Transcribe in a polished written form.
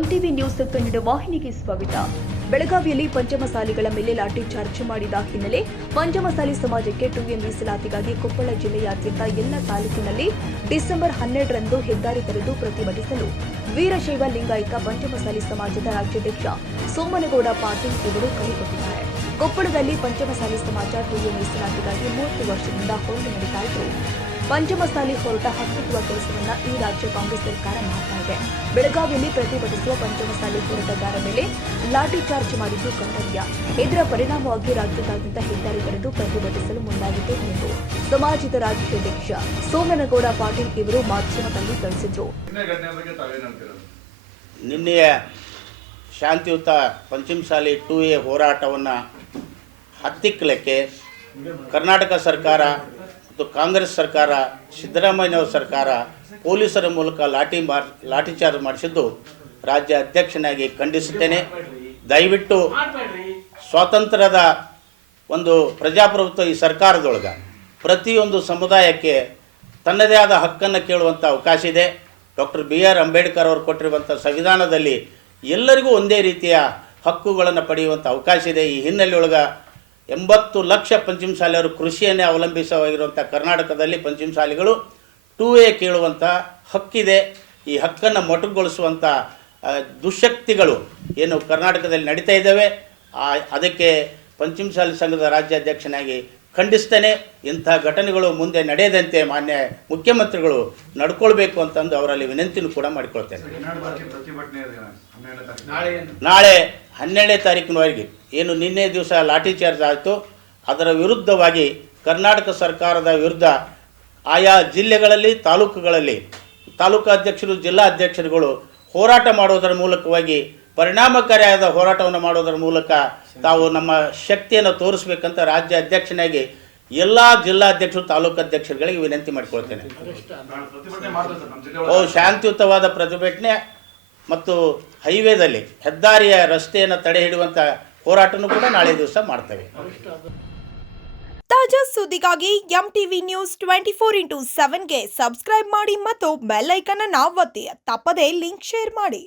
MTV news Kannada ವಾಹಿನಿಗೆ ಸ್ವಾಗತ. ಬೆಳಗಾವಿಯಲ್ಲಿ ಪಂಚಮಸಾಲಿಗಳ ಮೇಲೆ ಲಾಠಿ ಚಾರ್ಜ್ ಮಾಡಿದ ಹಿನ್ನೆಲೆ ಪಂಚಮಸಾಲಿ ಸಮಾಜಕ್ಕೆ 2A ಮೀಸಲಾತಿಗಾಗಿ ಕೊಪ್ಪಳ ಜಿಲ್ಲೆಯಾದ್ಯಂತ ಎಲ್ಲ ತಾಲೂಕಿನಲ್ಲಿ ಡಿಸೆಂಬರ್ 12ರಂದು ಹೆದ್ದಾರಿ ತೆರೆದು ಪ್ರತಿಭಟಿಸಲು ವೀರಶೈವ ಲಿಂಗಾಯತ ಪಂಚಮಸಾಲಿ ಸಮಾಜದ ರಾಜ್ಯಾಧ್ಯಕ್ಷ ಸೋಮನಗೌಡ ಪಾಟೀಲ್ ಇವರು ಕರೆ ಕೊಟ್ಟಿದ್ದಾರೆ. ಕೊಪ್ಪಳದಲ್ಲಿ ಪಂಚಮಸಾಲಿ ಸಮಾಜ 2A ಮೀಸಲಾತಿಗಾಗಿ 30 ವರ್ಷದಿಂದ ಹೋರಾಟ ನಡೆಯುತ್ತಾ ಇದ್ದು, ಪಂಚಮಸಾಲಿ ಹೋರಾಟ ಹತ್ತಿಕ್ಕುವ ಕೆಲಸವನ್ನ ಈ ರಾಜ್ಯ ಕಾಂಗ್ರೆಸ್ ಸರ್ಕಾರ ಮಾಡ್ತಾ ಇದೆ. ಬೆಳಗಾವಿಯಲ್ಲಿ ಪ್ರತಿಭಟಿಸುವ ಪಂಚಮಸಾಲಿ ಹೋರಾಟಗಾರ ಮೇಲೆ ಲಾಠಿ ಚಾರ್ಜ್ ಮಾಡಿದ್ದು ಖಂಡನೀಯ. ಇದರ ಪರಿಣಾಮವಾಗಿ ರಾಜ್ಯದಾದ್ಯಂತ ಹೆದ್ದಾರಿ ತೆರೆದು ಪ್ರತಿಭಟಿಸಲು ಮುಂದಾಗಿದೆ ಎಂದು ಸಮಾಜದ ರಾಜ್ಯಾಧ್ಯಕ್ಷ ಸೋಮನಗೌಡ ಪಾಟೀಲ್ ಇವರು ಮಾಧ್ಯಮದಲ್ಲಿ ತಿಳಿಸಿದರು. ನಿನ್ನೆಯ ಶಾಂತಿಯುತ ಪಂಚಮಸಾಲಿ 2A ಹೋರಾಟವನ್ನು ಹತ್ತಿಕ್ಕಲಿಕ್ಕೆ ಕರ್ನಾಟಕ ಸರ್ಕಾರ ಮತ್ತು ಕಾಂಗ್ರೆಸ್ ಸರ್ಕಾರ, ಸಿದ್ದರಾಮಯ್ಯನವರ ಸರ್ಕಾರ ಪೊಲೀಸರ ಮೂಲಕ ಲಾಠಿ ಚಾರ್ಜ್ ಮಾಡಿಸಿದ್ದು ರಾಜ್ಯ ಅಧ್ಯಕ್ಷನಾಗಿ ಖಂಡಿಸುತ್ತೇನೆ. ದಯವಿಟ್ಟು ಸ್ವಾತಂತ್ರ್ಯದ ಒಂದು ಪ್ರಜಾಪ್ರಭುತ್ವ ಈ ಸರ್ಕಾರದೊಳಗೆ ಪ್ರತಿಯೊಂದು ಸಮುದಾಯಕ್ಕೆ ತನ್ನದೇ ಆದ ಹಕ್ಕನ್ನು ಕೇಳುವಂಥ ಅವಕಾಶ ಇದೆ. ಡಾಕ್ಟರ್ BR ಅಂಬೇಡ್ಕರ್ ಅವರು ಕೊಟ್ಟಿರುವಂಥ ಸಂವಿಧಾನದಲ್ಲಿ ಎಲ್ಲರಿಗೂ ಒಂದೇ ರೀತಿಯ ಹಕ್ಕುಗಳನ್ನು ಪಡೆಯುವಂಥ ಅವಕಾಶ ಇದೆ. ಈ ಹಿನ್ನೆಲೆಯೊಳಗೆ 80 ಲಕ್ಷ ಪಂಚಮಸಾಲಿಯವರು ಕೃಷಿಯನ್ನೇ ಅವಲಂಬಿಸವಾಗಿರುವಂಥ ಕರ್ನಾಟಕದಲ್ಲಿ ಪಂಚಮಸಾಲಿಗಳು 2A ಕೇಳುವಂಥ ಹಕ್ಕಿದೆ. ಈ ಹಕ್ಕನ್ನು ಮೊಟಕುಗೊಳಿಸುವಂಥ ದುಶ್ಶಕ್ತಿಗಳು ಏನು ಕರ್ನಾಟಕದಲ್ಲಿ ನಡೀತಾ ಇದ್ದಾವೆ, ಅದಕ್ಕೆ ಪಂಚಮಸಾಲಿ ಸಂಘದ ರಾಜ್ಯಾಧ್ಯಕ್ಷನಾಗಿ ಖಂಡಿಸ್ತೇನೆ. ಇಂಥ ಘಟನೆಗಳು ಮುಂದೆ ನಡೆಯದಂತೆ ಮಾನ್ಯ ಮುಖ್ಯಮಂತ್ರಿಗಳು ನಡ್ಕೊಳ್ಬೇಕು ಅಂತಂದು ಅವರಲ್ಲಿ ವಿನಂತಿನೂ ಕೂಡ ಮಾಡಿಕೊಳ್ತೇನೆ. ನಾಳೆ 12ನೇ ತಾರೀಕಿನವರೆಗೆ ಏನು ನಿನ್ನೆ ದಿವಸ ಲಾಠಿ ಚಾರ್ಜ್ ಆಯಿತು, ಅದರ ವಿರುದ್ಧವಾಗಿ ಕರ್ನಾಟಕ ಸರ್ಕಾರದ ವಿರುದ್ಧ ಆಯಾ ಜಿಲ್ಲೆಗಳಲ್ಲಿ ತಾಲೂಕುಗಳಲ್ಲಿ ತಾಲೂಕಾಧ್ಯಕ್ಷರು, ಜಿಲ್ಲಾ ಅಧ್ಯಕ್ಷರುಗಳು ಹೋರಾಟ ಮಾಡೋದರ ಮೂಲಕವಾಗಿ ಪರಿಣಾಮಕಾರಿಯಾದ ಹೋರಾಟವನ್ನು ಮಾಡೋದರ ಮೂಲಕ ತಾವು ನಮ್ಮ ಶಕ್ತಿಯನ್ನು ತೋರಿಸಬೇಕಂತ ರಾಜ್ಯ ಅಧ್ಯಕ್ಷನಾಗಿ ಎಲ್ಲ ಜಿಲ್ಲಾಧ್ಯಕ್ಷರು, ತಾಲೂಕಾಧ್ಯಕ್ಷರುಗಳಿಗೆ ವಿನಂತಿ ಮಾಡಿಕೊಳ್ತೇನೆ. ಶಾಂತಿಯುತವಾದ ಪ್ರತಿಭಟನೆ ಮತ್ತು ಹೈವೇದಲ್ಲಿ ಹೆದ್ದಾರಿಯ ರಸ್ತೆಯನ್ನು ತಡೆ ಹಿಡಿಯುವಂಥ ಹೋರಾಟನೂ ಕೂಡ ನಾಳೆ ದಿವಸ ಮಾಡ್ತೇವೆ. ತಾಜಾ ಸುದ್ದಿಗಾಗಿ MTV ನ್ಯೂಸ್ 24x7ಗೆ ಸಬ್ಸ್ಕ್ರೈಬ್ ಮಾಡಿ ಮತ್ತು ಬೆಲ್ ಐಕಾನ್ ಅನ್ನು ಒತ್ತಿ. ತಪ್ಪದೇ ಲಿಂಕ್ ಶೇರ್ ಮಾಡಿ.